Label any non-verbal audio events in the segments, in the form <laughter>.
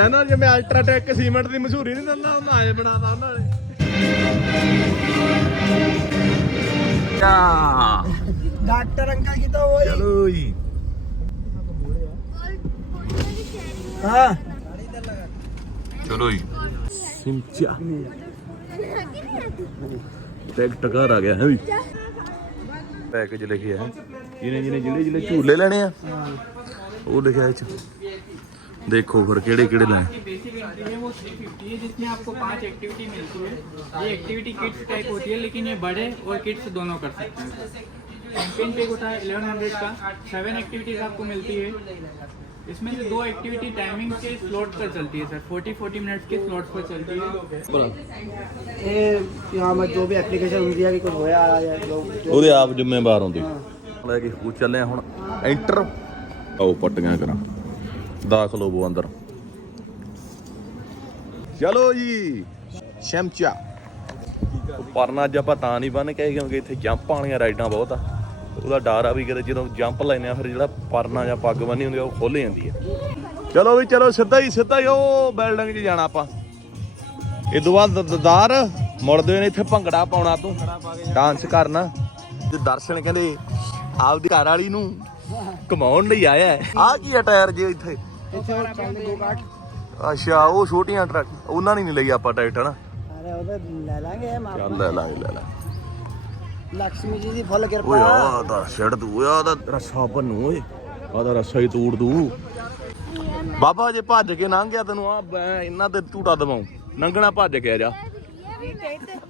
ਚੀਜ਼ਾਂ ਨਾ ਜਿਵੇਂ ਅਲਟਰਾਟੈਕ ਸੀਮੈਂਟ ਦੀ ਮਸ਼ਹੂਰੀ ਨਹੀਂ ਦਿੰਦਾ ਉਹਨਾਂ ਆਏ ਬਣਾਦਾ ਉਹਨਾਂ ਨੇ। ਆ ਡਾਕਟਰ ਅੰਕਲ ਕਿਤਾ ਹੋਈ ਚਲੋ ਜੀ। ਸਿੰਚਾ ਟੈਗ ਟਕਾਰ ਆ ਗਿਆ ਹੈ ਵੀ। ਪੈਕੇਜ ਲਿਖਿਆ ਹੈ। ਜਿਹਨੇ ਜਿਹਨੇ ਝੂਲੇ ਲੈਣੇ ਆ? ਉਹ ਲਿਖਿਆ ਇਹ ਚ ਦੇਖੋ ਫਿਰ ਕਿਹੜੇ ਕਿਹੜੇ ਲੈਣੇ बेसिक एंट्री है वो 350 है जिसमें आपको पांच एक्टिविटी मिलती है ये एक्टिविटी किड्स टाइप होती है लेकिन ये बड़े और किड्स दोनों कर सकते हैं कैंपेन पे होता है 1100 का सेवन एक्टिविटीज आपको मिलती है इसमें से दो एक्टिविटी टाइमिंग के स्लॉट पर चलती है सर 40 40 मिनट्स के स्लॉट पर चलती है ये यहाँ में जो भी एप्लीकेशन होती है कि कुछ होया आ जाए लोग जो ਉਹਦੇ ਆਪ ਜ਼ਿੰਮੇਵਾਰ ਹੁੰਦੇ ਲੈ ਕੇ ਸਕੂਲ ਚੱਲੇ ਆ ਹੁਣ ਐਂਟਰ ਆਓ ਪੱਟੀਆਂ ਕਰਾਂ ਦਾਖਲ ਹੋਵੋ ਅੰਦਰ। ਚਲੋ ਜੀ, ਸ਼ਮਚਾ। ਪਰਨਾ ਅੱਜ ਆਪਾਂ ਤਾਂ ਨਹੀਂ ਬੰਨ ਕੇ ਕਿਉਂਕਿ ਇੱਥੇ ਜੰਪ ਵਾਲੀਆਂ ਰਾਈਡਾਂ ਬਹੁਤ ਆ। ਉਹਦਾ ਡਰ ਆ ਵੀ ਕਿਤੇ ਜਦੋਂ ਜੰਪ ਲੈਨੇ ਆ, ਫਿਰ ਜਿਹੜਾ ਪਰਨਾ ਜਾਂ ਪੱਗ ਬੰਨੀ ਹੁੰਦੀ ਉਹ ਖੁੱਲ ਜਾਂਦੀ ਆ। ਚਲੋ ਵੀ ਚਲੋ, ਸਿੱਧਾ ਹੀ ਸਿੱਧਾ ਹੀ ਉਹ ਬਿਲਡਿੰਗ 'ਚ ਜਾਣਾ ਆਪਾਂ। ਇਹ ਤੋਂ ਬਾਅਦ ਦਦਾਰ ਮੁੜਦੇ ਨੇ ਇੱਥੇ ਭੰਗੜਾ ਪਾਉਣਾ ਤੂੰ ਡਾਂਸ ਕਰਨਾ। ਤੇ ਦਰਸ਼ਨ ਕਹਿੰਦੇ, ਆਪਦੀ ਘਰ ਵਾਲੀ ਨੂੰ ਕਮਾਉਣ ਲਈ ਆਇਆ ਹੈ। ਆ ਕੀ ਆ ਟਾਇਰ ਜੇ ਇੱਥੇ? ਅੱਛਾ ਉਹ ਛੋਟੀਆਂ ਟਰੱਕ ਉਹਨਾਂ ਨਹੀਂ ਲਈ ਆਪਾਂ ਟਾਈਟ ਹਨਾ? ਲੈ ਲਾਂਗੇ ਮਾਪਾ ਚੱਲ ਲੈ ਲਾਂਗੇ ਲੈ ਲਾ ਜੀ ਦੀ ਫੁੱਲ ਕਿਰਪਾ। ਓਏ ਆ ਤਾਂ ਛੱਡ ਦੂ ਓਏ ਆ ਰਸਾ ਭੰਨੂ ਰਸਾ ਹੀ ਤੋੜ ਦੂ। ਬਾਬਾ ਜੇ ਭੱਜ ਕੇ ਲੰਘ ਗਿਆ ਤੈਨੂੰ ਆ ਇੰਨਾ ਤੇ ਝੂਟਾ ਦਵਾਉ। ਨੰਗਣਾ ਭੱਜ ਕੇ ਆ ਜਾ।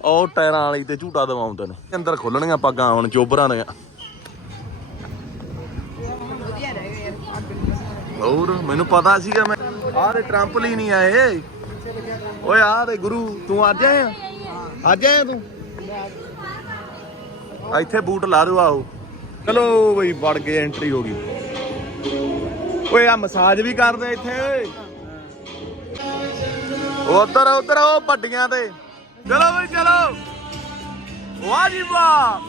ਉਹ ਟਾਇਰਾਂ ਵਾਲੀ ਤੇ ਝੂਟਾ ਦਵਾਉਂ ਤੈਨੂੰ। ਅੰਦਰ ਖੋਲਣੀਆਂ ਪੱਗਾਂ ਹੁਣ ਚੋਬਰਾਂ ਦੀਆਂ ਹੋਰ, ਮੈਨੂੰ ਪਤਾ ਸੀਗਾ ਮੈਂ। ਆਹ ਤੇ ਟਰੰਪਲਿਨ ਹੀ ਆਏ ਓਏ, ਆਹ ਤੇ ਗੁਰੂ, ਤੂੰ ਅੱਜ ਆਇਆ? ਅੱਜ ਆਇਆ ਤੂੰ? ਇੱਥੇ ਬੂਟ ਲਾ ਦਿਓ, ਆਓ। ਚਲੋ ਬਈ, ਵੜ ਗਏ ਐਂਟਰੀ ਹੋ ਗਈ। ਓਏ ਆ ਮਸਾਜ ਵੀ ਕਰਦੇ ਇੱਥੇ, ਓਏ। ਉਧਰ ਉਧਰ, ਉਹ ਪੱਟੀਆਂ ਤੇ। ਚਲੋ ਬਈ, ਚਲੋ। ਵਾਹ ਜੀ ਵਾਹ।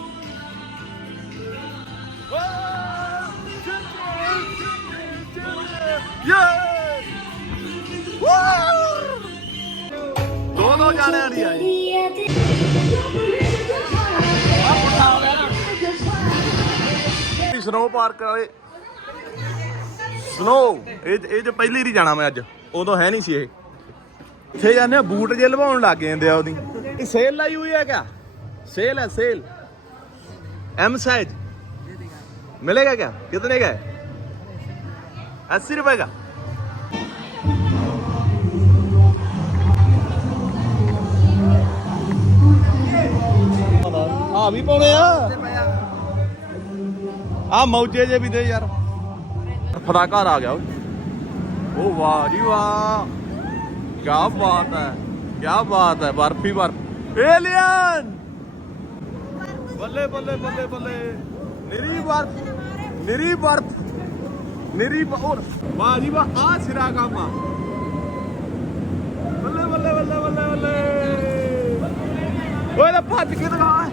ਸਨੋ ਪਾਰਕ ਵਾਲੇ। ਸਨੋ, ਇਹ ਇਹ ਜੋ ਪਹਿਲੀ ਰੀ ਜਾਣਾ ਮੈਂ ਅੱਜ। ਉਦੋਂ ਹੈ ਨਹੀਂ ਸੀ ਇਹ। ਇੱਥੇ ਜਾਂਦੇ ਆ, ਬੂਟ ਜੇ ਲਵਾਉਣ ਲੱਗ ਜਾਂਦੇ ਆ ਉਹਦੀ। ਇਹ ਸੇਲ ਲਾਈ ਹੋਈ ਹੈ ਕਿਆ? ਸੇਲ ਹੈ ਸੇਲ ਐਮ ਸਾਈਜ਼ ਮਿਲੇਗਾ ਕਿਆ? ਕਿਤਨੇ ਕਾ ਹੈ? अस्सी रुपए का ਆ ਵੀ ਪਾਉਣੇ ਆ ਆ ਮੌਜੇ ਜੇ ਵੀ ਦੇ ਯਾਰ ਫਦਾ ਘਰ ਆ ਗਿਆ ਓਏ ਉਹ ਵਾਹ ਜੀ ਵਾਹ ਕੀ ਬਾਤ ਹੈ ਕੀ ਬਾਤ ਹੈ ਬਰਫੀ ਬਰਫ ਏਲੀਅਨ ਬੱਲੇ ਬੱਲੇ ਬੱਲੇ ਬੱਲੇ ਨਿਰੀ ਬਰਫ ਨਿਰੀ ਬਰਫ ਨਿਰੀ ਹੋਰ। ਵਾਹ ਜੀ ਵਾਹ ਆ ਸਿਰਾ ਕੰਮ ਆ। ਬੱਲੇ ਬੱਲੇ ਬੱਲੇ ਬੱਲੇ ਬੱਲੇ। ਓਏ, ਲੈ ਭੱਜ ਕੇ ਦਿਖਾ।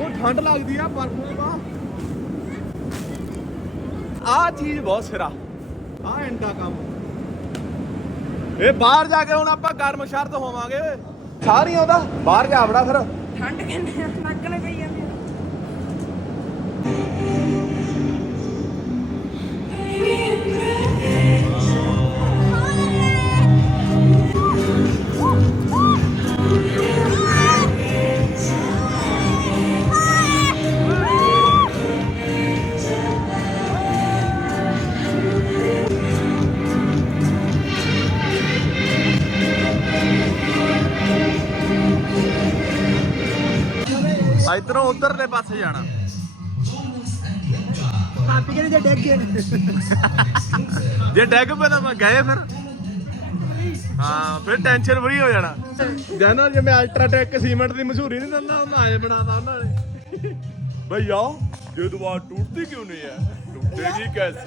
ਉਹ ਠੰਡ ਲੱਗਦੀ ਆ ਬਰਫ ਨੂੰ ਬਾ ਆ ਚੀਜ਼ ਬਹੁਤ ਸਿਰਾ। ਆ ਐਂਡਾ ਕੰਮ। ਇਹ ਬਾਹਰ ਜਾ ਕੇ ਹੁਣ ਆਪਾਂ ਗਰਮ ਸ਼ਰਤ ਹੋਵਾਂਗੇ। ਸਾਰੀਆਂ ਉਹਦਾ। ਬਾਹਰ ਜਾ ਵੜਾ ਫਿਰ। ਠੰਡ ਕਹਿੰਦੇ ਲੱਗਣੇ ਪਈ ਆ। ਉਧਰਲੇ ਪਾਸੇ ਜਾਣਾ आप के लिए डेक के ਜੇ ਡੈਗ ਪਏ ਤਾਂ ਮੈਂ ਗਏ ਫਿਰ ਹਾਂ ਫਿਰ ਟੈਨਸ਼ਨ ਫਰੀ ਹੋ ਜਾਣਾ ਜਾਨਾ ਜਿਵੇਂ ਅਲਟਰਾਟੈਕ ਸੀਮੈਂਟ ਦੀ ਮਸ਼ਹੂਰੀ ਨਹੀਂ ਦਿੰਦਾ ਉਹਨਾਂ ਆਏ ਬਣਾਤਾ ਉਹਨਾਂ ਨੇ ਭਈਆ ये दीवार टूटती क्यों नहीं है टूटेगी कैसे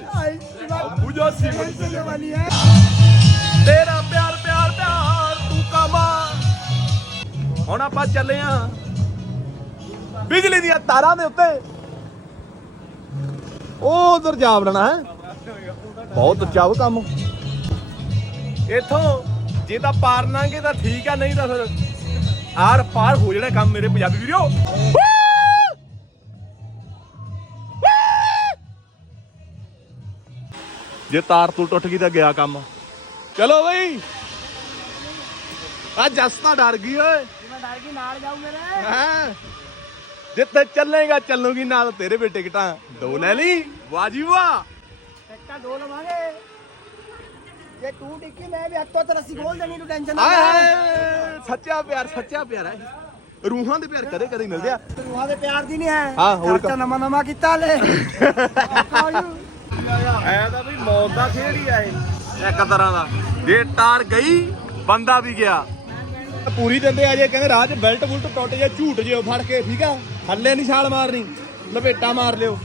अब मुझे सीमेंट से लेना। वाली है ਤੇਰਾ ਪਿਆਰ ਪਿਆਰ ਪਿਆਰ ਤੂੰ ਕਮਾ ਹੁਣ ਆਪਾਂ ਚੱਲੇ ਆ ਬਿਜਲੀ ਦੀਆਂ ਤਾਰਾਂ ਦੇ ਉੱਤੇ। ਉਹ ਉਧਰ ਜਾ ਵੜਨਾ ਹੈ। ਬਹੁਤ ਉੱਚਾ ਕੰਮ। ਇੱਥੋਂ ਜੇ ਤਾਂ ਪਾਰ ਲਾਂਗੇ ਤਾਂ ਠੀਕ ਆ ਨਹੀਂ ਤਾਂ ਫਿਰ ਆਰ ਪਾਰ ਹੋ ਜਾਣਾ ਕੰਮ ਮੇਰੇ ਪੰਜਾਬੀ ਵੀਰੋ। ਜੇ ਤਾਰ ਤੂੰ ਟੁੱਟ ਗਈ ਤਾਂ ਗਿਆ ਕੰਮ। ਚਲੋ ਬਈ। ਆ ਜਸ ਤਾਂ ਡਰ ਗਈ ਓਏ। ਮੈਂ ਡਰ ਗਈ ਨਾਲ ਜਾਊ ਮੇਰੇ ਹਾਂ? ਜਿੱਥੇ ਚੱਲੇਗਾ ਚੱਲੂਗੀ ਨਾਲ ਤੇਰੇ ਵੀ ਟਿਕਟਾਂ। ਦੋ ਲੈ ਲਈ ਵਾਹ ਜੀ ਵਾਹ ਟਿਕਟਾਂ ਦੋ ਲਵਾਂਗੇ। ਜੇ ਤੂੰ ਟਿੱਕੀ ਮੈਂ ਵੀ ਹੱਥੋਂ ਤਰਸੀ ਖੋਲ ਦੇਣੀ ਤੂੰ ਟੈਨਸ਼ਨ ਨਾ ਲੈ। ਸੱਚਾ ਪਿਆਰ ਸੱਚਾ ਪਿਆਰ ਹੈ। ਰੂਹਾਂ ਦੇ ਪਿਆਰ ਕਦੇ ਕਦੇ ਮਿਲਦੇ ਆ। ਰੂਹਾਂ ਦੇ ਪਿਆਰ ਦੀ ਨਹੀਂ ਹੈ। ਹਾਂ ਹੋਰ ਤਾਂ ਨਵਾਂ ਨਵਾਂ ਕੀਤਾ ਲੈ <laughs> ਐ ਤਾਂ ਵੀ ਮੌਤ ਦਾ ਖੇਡ ਹੀ ਆ ਇੱਕ ਤਰ੍ਹਾਂ ਦਾ। ਜੇ ਟਾਰ ਗਈ ਬੰਦਾ ਵੀ ਗਿਆ। ਪੂਰੀ ਦਿੰਦੇ ਆ ਜੇ ਕਹਿੰਦੇ ਰਾਹ ਬੈਲਟ ਬੁਲਟ ਟੁੱਟ ਜਾ ਝੂਟ ਜੇ ਫੜ ਕੇ ਠੀਕ ਆ? ਥੱਲੇ ਨਹੀਂ ਛਾਲ ਮਾਰਨੀ ਲਪੇਟਾ ਮਾਰ ਲਿਓ।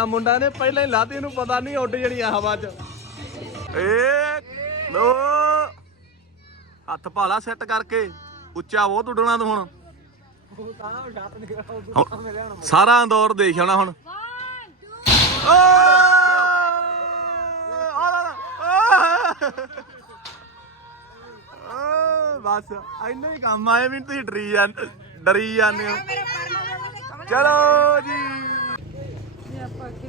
ਆ ਮੁੰਡਾ ਨੇ ਪਹਿਲਾਂ ਹੀ ਲਾਤੀ ਇਹਨੂੰ ਪਤਾ ਨਹੀਂ ਉੱਡ ਜਣੀ ਆ ਹਵਾ 'ਚ। ਏ ਲੋ ਹੱਥ ਭਾਲਾ ਸੈੱਟ ਕਰਕੇ ਉੱਚਾ ਬਹੁਤ ਉੱਡਣਾ ਤੂੰ ਹੁਣ। ਸਾਰਾ ਅੰਦੌਰ ਦੇਖ ਆਉਣਾ ਹੁਣ! ਬਸ ਇੰਨੇ ਕੰਮ ਆਏ ਵੀ ਤੁਸੀਂ ਡਰੀ ਜਾਂ ਡਰੀ ਜਾਂਦੇ ਹੋ। ਚਲੋ ਜੀ।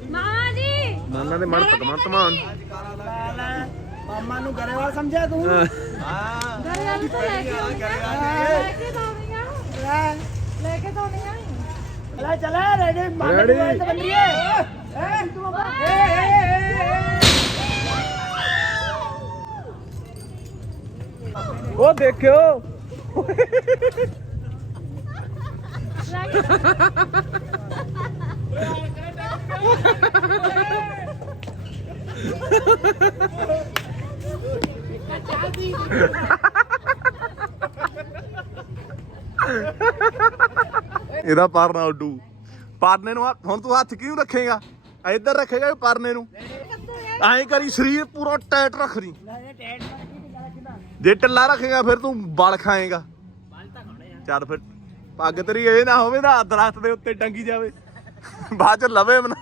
ਮਾਮਾ ਜੀ! ਨਾਨਾ ਦੇ ਮਨ ਭਗਵੰਤ ਮਾਨ ਮਾਮਾ ਨੂੰ ਗਰੇਵਾਲ ਸਮਝਿਆ ਤੂੰ? ਹਾਂ। ਗਰੇਵਾਲ ਤੋਂ ਲੈ ਕੇ ਲੈ ਕੇ ਦੋਨੀਆਂ ਲੈ। ਚਲਾ ਰੈਡੀ ਮਾਮਾ ਨੂੰ ਬੰਦ ਉਹ ਦੇਖਿਓ। ਇਹਦਾ ਪਰਨਾ ਉੱਡੂ। ਪਰਨੇ ਨੂੰ ਆ- ਹੁਣ ਤੂੰ ਹੱਥ ਕਿਉਂ ਰੱਖੇਗਾ? ਇੱਧਰ ਰੱਖੇਗਾ ਪਰਨੇ ਨੂੰ। ਐਂ ਕਰੀ ਸਰੀਰ ਪੂਰਾ ਟਾਈਟ ਰੱਖ ਦੀ। ਜੇ ਟੱਲਾ ਰੱਖੇਗਾ ਫਿਰ ਤੂੰ ਬਲ ਖਾਏਗਾ। ਚੱਲ ਫਿਰ, ਪੱਗ ਤੇਰੀ ਇਹ ਨਾ ਹੋਵੇ ਨਾ ਦਰਖਤ ਦੇ ਉੱਤੇ ਟੰਗੀ ਜਾਵੇ। ਬਾਅਦ ਚ ਲਵੇ ਬਣਾ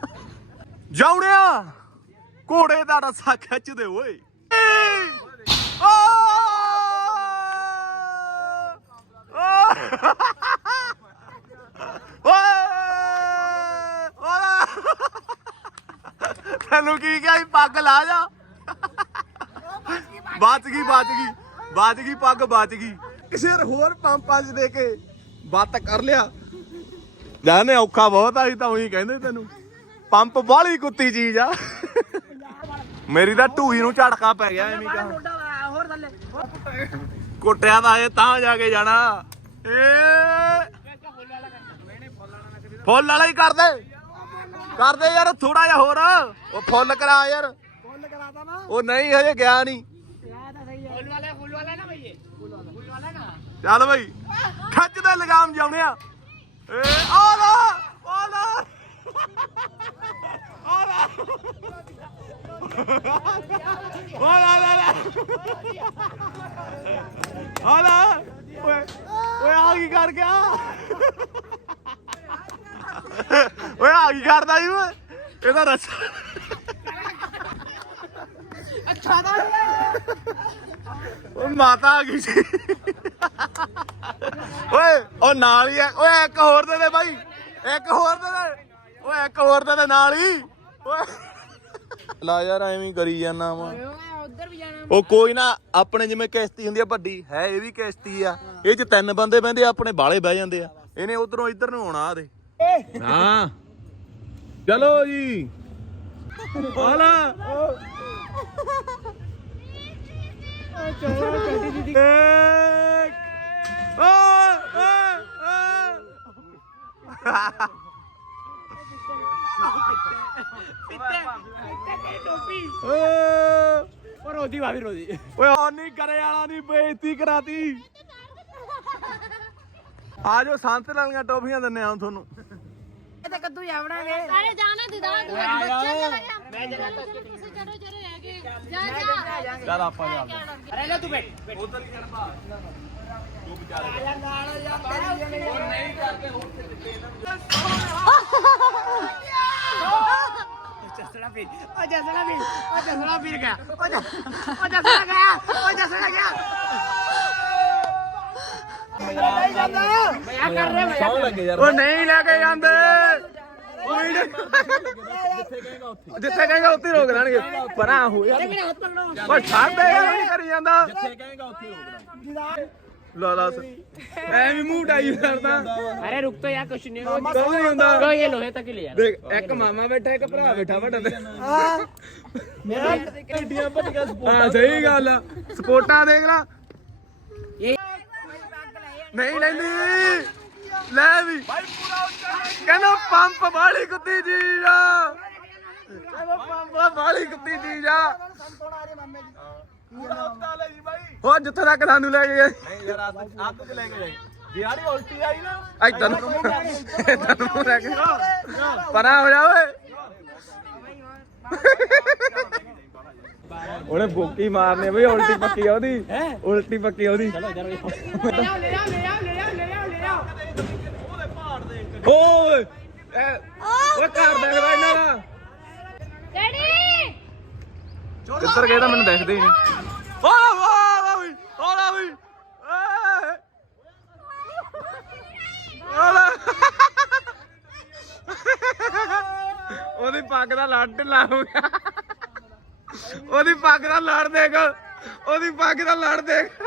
ਜਾਉਣਿਆ, ਘੋੜੇ ਦਾ ਰਸਾ ਖਿੱਚਦੇ ਓਏ। ਆ! ਆ! ਓਏ ਓਏ ਤੈਨੂੰ ਕੀ ਕਿਹਾ ਸੀ? ਪੱਗ ਲਾ ਜਾ। ਬਚ ਗਈ ਬਚ ਗਈ। ਬਚ ਗਈ ਪੱਗ, ਬਚ ਗਈ। ਕਿਸੇ ਹੋਰ ਪੰਪਾਂ 'ਚ ਦੇ ਕੇ ਬੱਤ ਕਰ ਲਿਆ। ਜਾਨੇ ਔਖਾ ਬਹੁਤ ਆਈ ਤਾਂ ਉਹੀ ਕਹਿੰਦੇ ਤੈਨੂੰ। ਪੰਪ ਵਾਲੀ ਕੁੱਤੀ ਚੀਜ਼ ਆ। ਮੇਰੀ ਤਾਂ ਢੂਹੀ ਨੂੰ ਝਟਕਾ ਪੈ ਗਿਆ, ਐਵੇਂ ਕਹਾਂ। ਕੋਟਿਆ ਦਾ ਇਹ ਤਾਂ ਜਾ ਕੇ ਜਾਣਾ। ਏ ਫੁੱਲ ਵਾਲਾ ਕਰਦੇ। ਕਰਦੇ ਯਾਰ ਥੋੜਾ ਜਿਹਾ ਹੋਰ। ਉਹ ਫੁੱਲ ਕਰਾ ਯਾਰ। ਫੁੱਲ ਕਰਾਤਾ ਨਾ। ਉਹ ਨਹੀਂ ਹਜੇ ਗਿਆ ਨਹੀਂ। ਫੁੱਲ ਵਾਲਾ ਫੁੱਲ ਵਾਲਾ ਨਾ ਭਈਏ ਫੁੱਲ ਵਾਲਾ ਨਾ। ਚੱਲ ਭਾਈ ਖੱਚ ਦਾ ਲਗਾਮ ਜਾਉਣੇ ਏ ਆ ਲਾ ਆ ਲਾ ਆ ਓਏ ਓਏ ਆ ਕੀ ਕਰ ਗਿਆ? ਓਏ ਆ ਕੀ ਕਰਦਾ ਜੀ ਓਏ? ਇਹਦਾ ਰੱਸਾ ਅੱਛਾ ਦਾ ਓ ਮਾਤਾ ਆ ਗਈ ਸੀ। ਓਏ ਉਹ ਨਾਲ ਹੀ ਆ- ਓਏ ਇੱਕ ਹੋਰ ਦੇ ਦੇ ਬਾਈ। ਇੱਕ ਹੋਰ ਦੇ ਦੇ। ਓਏ ਇੱਕ ਹੋਰ ਦੇ ਦੇ ਨਾਲ ਹੀ। ਓਏ। ਲਾ ਯਾਰ ਐਵੇਂ ਕਰੀ ਜਾਂਦਾ ਵਾ। ਉਹ ਕੋਈ ਨਾ ਆਪਣੇ ਜਿਵੇਂ ਕਿਸ਼ਤੀ ਹੁੰਦੀ ਆ ਵੱਡੀ। ਹੈ ਇਹ ਵੀ ਕਿਸ਼ਤੀ ਆ। ਇਹ ਚ ਤਿੰਨ ਬੰਦੇ ਬਹਿੰਦੇ ਆਪਣੇ ਬਾਲੇ ਬਹਿ ਜਾਂਦੇ ਆ। ਇਹਨੇ ਉਧਰੋਂ ਇਧਰ ਨੂੰ ਆਉਣਾ ਆਦੇ ਨਾ ਚਲੋ ਜੀ। ਆਲਾ। ਚਲੋ ਛੋਟੀ ਦੀਦੀ ਇੱਕ ਆ ਆ ਦੀ ਬੇਇੱਜ਼ਤੀ ਕਰਾਤੀ। ਆਜੋ ਸੰਤ ਲਾਲੀਆਂ ਟੋਫੀਆਂ ਦਿੰਨੇ ਆ ਤੁਹਾਨੂੰ। ਤਾਂ ਕੱਦੂ ਜਾਵਣਾਗੇ ਸਾਰੇ ਜਾਣਾ ਦਿਦਾ ਤੂੰ ਬੱਚਾ ਚਲਾ ਗਿਆ। ਮੈਂ ਜਰਾ ਤੱਕ ਤੁਸੀਂ ਚੜੋ ਚੜੋ ਹੈਗੇ ਜਾ ਜਾ। ਚੱਲ ਆਪਾਂ ਜਾ ਅਰੇ ਲੈ ਤੂੰ ਬੈਠ ਉਧਰ ਹੀ ਜਾਣਾ ਬਾਹਰ। ਤੂੰ ਵਿਚਾਰੇ ਯਾਰ ਨਾਲ ਯਾਰ ਕਰੀ ਜਾਂਦੇ ਹੋਰ ਨਹੀਂ ਕਰਦੇ ਹੋਰ ਤੇ ਜਸੜਾ ਫਿਰ ਉਹ ਜਸੜਾ ਫਿਰ ਉਹ ਜਸੜਾ ਫਿਰ ਗਿਆ। ਉਹ ਜਸੜਾ ਗਿਆ ਉਹ ਜਸੜਾ ਗਿਆ। ਨਹੀਂ ਲੈ ਕੇ ਜਾਂਦੇ। ਜਿੱਥੇ ਕਹੇਗਾ ਉੱਥੇ ਰੋਕ ਲੈਣਗੇ। ਪਰਾਂ ਹੋ ਯਾਰ। ਮੇਰਾ ਹੱਥ ਛੱਡ ਦੇ ਯਾਰ ਨਹੀਂ ਕਰੀ ਜਾਂਦਾ। ਜਿੱਥੇ ਕਹੇਗਾ ਉੱਥੇ ਰੋਕ ਲੈਣਗੇ ਲਾ ਲਾ ਐਵੇਂ ਮੂੰਹ ਡਾਈ ਕਰਦਾ ਅਰੇ ਰੁਕ ਤੋ ਯਾਰ ਕੁਛ ਨਹੀਂ ਹੋਇਆ ਕੋਈ ਨਹੀਂ ਹੁੰਦਾ? ਕੋਈ ਲੋਹੇ ਤੱਕ ਲੈ ਯਾਰ ਦੇਖ ਇੱਕ ਮਾਮਾ ਬੈਠਾ ਇੱਕ ਭਰਾ ਬੈਠਾ ਵੱਡਾ ਹਾਂ ਮੇਰਾ ਢੱਡੀਆਂ ਭੱਟੀਆਂ ਸਪੋਰਟਾਂ ਸਹੀ ਗੱਲ ਸਪੋਰਟਾਂ ਦੇਖ ਲੈ। ਨਹੀਂ ਲੈਂਦੀ। ਲੈ ਵੀ। ਕਹਿੰਦਾ ਪੰਪ ਵਾਲੀ ਕੁੱਤੀ ਚੀਜ਼ ਆ। ਕਹਿੰਦਾ ਪੰਪ ਵਾਲੀ ਕੁੱਤੀ ਮੰਮੇ ਦੀ ਪੂਰਾ ਹਫਤਾ ਲੈ ਜੀ ਬਾਈ। ਜਿੱਥੇ ਤੱਕ ਸਾਨੂੰ ਲੈ ਕੇ ਗਏ। ਨਹੀਂ ਯਾਰ ਆ ਤੂੰ ਚ ਲੈ ਕੇ ਜੇ ਆੜੀ ਉਲਟੀ ਆਈ ਨਾ। ਇੱਧਰ ਨੂੰ ਇੱਧਰ ਨੂੰ ਪਰਾਂ ਹੋ ਜਾ ਓਏ। ਉਹਨੇ ਬੋਕੀ ਮਾਰਨੇ ਬਈ ਉਲਟੀ ਪੱਕੀ ਆ ਉਹਦੀ। ਉਲਟੀ ਪੱਕੀ ਆ ਉਹਦੀ। ਓਏ ਐ ਓਏ ਘਰ ਦੇਖਦਾ ਇਹਨਾਂ ਦਾ। ਡੈਡੀ! ਕਿੱਧਰ ਗਏ ਤਾਂ ਮੈਨੂੰ ਦਿਖਦੇ ਹੀ ਨਹੀਂ। ਓ ਵਾਹ ਵਾਹ ਵੀ ਹੋਲਾ ਵੀ ਹੋਲਾ ਉਹਦੀ ਪੱਗ ਦਾ ਢਿੱਲਾ ਹੋ ਗਿਆ ਉਹਦੀ ਪੱਗ ਦਾ ਲੜ ਦੇਖ ਉਹਦੀ ਪੱਗ ਦਾ ਲੜ ਦੇਖ।